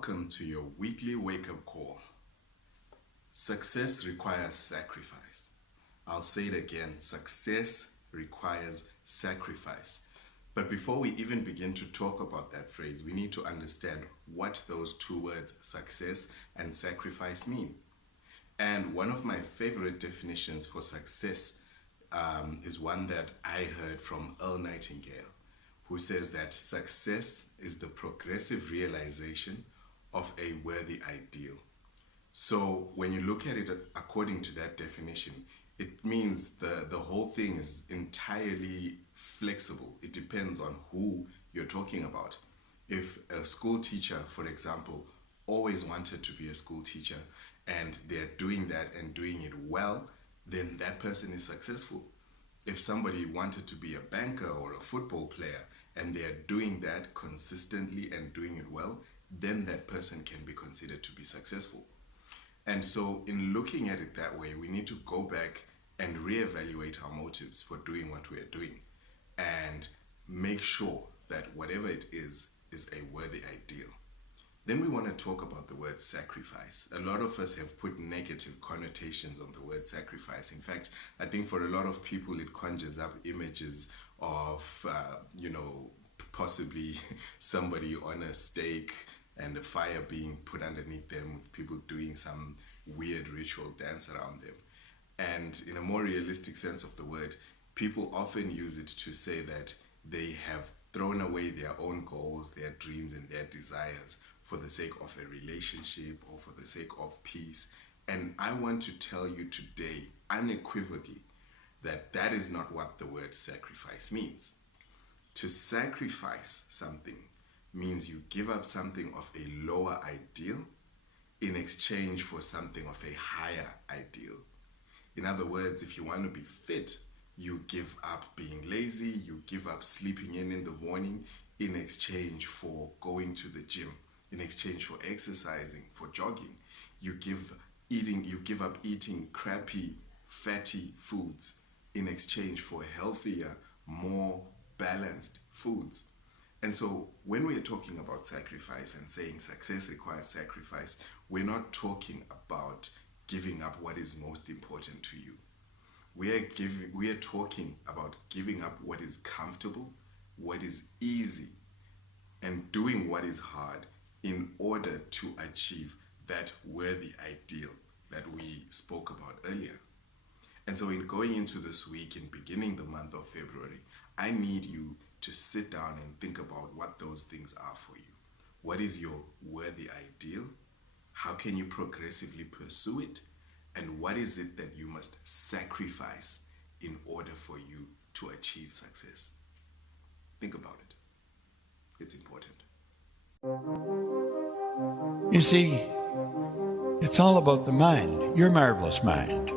welcome to your weekly wake-up call. Success requires sacrifice. I'll say it again, success requires sacrifice. But before we even begin to talk about that phrase, we need to understand what those two words, success and sacrifice, mean. And one of my favorite definitions for success is one that I heard from Earl Nightingale, who says that success is the progressive realization of a worthy ideal. So when you look at it according to that definition, it means the whole thing is entirely flexible. It depends on who you're talking about. If a school teacher, for example, always wanted to be a school teacher and they're doing that and doing it well, then that person is successful. If somebody wanted to be a banker or a football player and they're doing that consistently and doing it well, then that person can be considered to be successful. And so in looking at it that way, we need to go back and reevaluate our motives for doing what we are doing and make sure that whatever it is a worthy ideal. Then we want to talk about the word sacrifice. A lot of us have put negative connotations on the word sacrifice. In fact, I think for a lot of people it conjures up images of, possibly somebody on a stake and a fire being put underneath them with people doing some weird ritual dance around them. And in a more realistic sense of the word, people often use it to say that they have thrown away their own goals, their dreams, and their desires for the sake of a relationship or for the sake of peace. And I want to tell you today, unequivocally, that that is not what the word sacrifice means. To sacrifice something means you give up something of a lower ideal in exchange for something of a higher ideal. In other words, if you want to be fit, you give up being lazy, you give up sleeping in the morning in exchange for going to the gym, in exchange for exercising, for jogging. You give up eating crappy, fatty foods in exchange for healthier, more balanced foods. And so when we're talking about sacrifice and saying success requires sacrifice, we're not talking about giving up what is most important to you. We are talking about giving up what is comfortable, what is easy, and doing what is hard in order to achieve that worthy ideal that we spoke about earlier. And so in going into this week and beginning the month of February, I need you to sit down and think about what those things are for you. What is your worthy ideal? How can you progressively pursue it? And what is it that you must sacrifice in order for you to achieve success? Think about it. It's important. You see, it's all about the mind, your marvelous mind.